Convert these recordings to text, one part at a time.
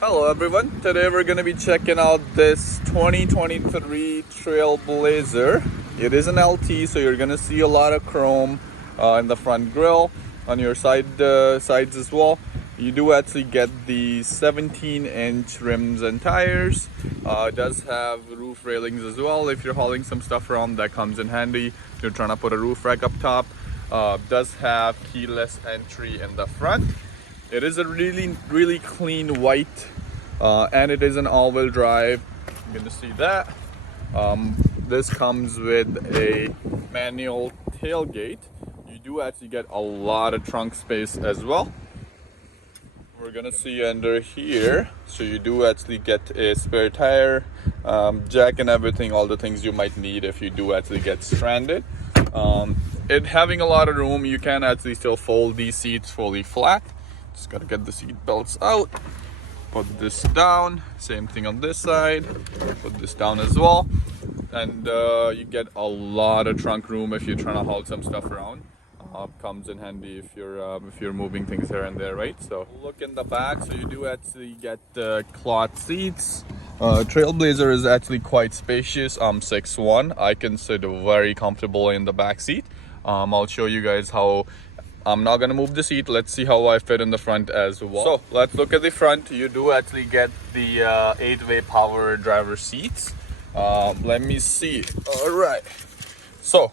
Hello everyone, today we're going to be checking out this 2023 TrailBlazer. It is an LT, so you're going to see a lot of chrome in the front grille, on your sides as well. You do actually get the 17-inch rims and tires. It does have roof railings as well. If you're hauling some stuff around, that comes in handy. If you're trying to put a roof rack up top. Does have keyless entry in the front. It is a really clean white, and it is an all-wheel drive. You're gonna see that. This comes with a manual tailgate. You do actually get a lot of trunk space as well. We're gonna see under here, so you do actually get a spare tire, jack and everything, all the things you might need if you do actually get stranded. It having a lot of room, you can actually still fold these seats fully flat. Just gotta get the seat belts out, put this down, same thing on this side, put this down as well, and you get a lot of trunk room if you're trying to haul some stuff around. Comes in handy if you're moving things here and there, right? So look in the back, so you do actually get cloth seats. TrailBlazer is actually quite spacious. I'm 6'1". I can sit very comfortable in the back seat. I'll show you guys how. I'm not gonna move the seat. Let's see how I fit in the front as well. So let's look at the front. You do actually get the 8-way power driver seats. Let me see. All right. So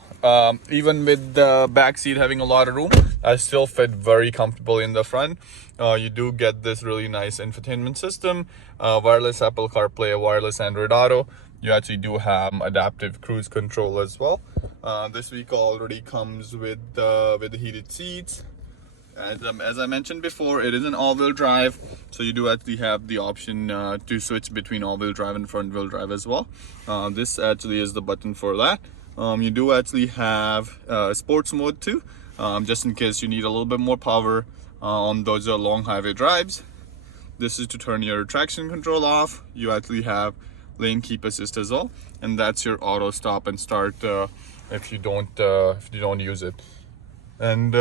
even with the back seat having a lot of room, I still fit very comfortable in the front. You do get this really nice infotainment system, wireless Apple CarPlay, wireless Android Auto. You actually do have adaptive cruise control as well. This vehicle already comes with the heated seats. As I mentioned before, it is an all-wheel drive, so you do actually have the option to switch between all-wheel drive and front-wheel drive as well. This actually is the button for that. You do actually have sports mode too, just in case you need a little bit more power on those long highway drives. This is to turn your traction control off. You actually have lane keep assist as well, and that's your auto stop and start if you don't use it. And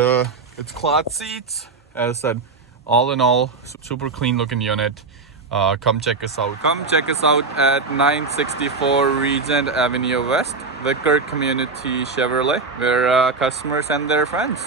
it's cloth seats. As I said, all in all, super clean looking unit. Come check us out. Come check us out at 964 Regent Avenue West, Vickar Community Chevrolet, where customers and their friends.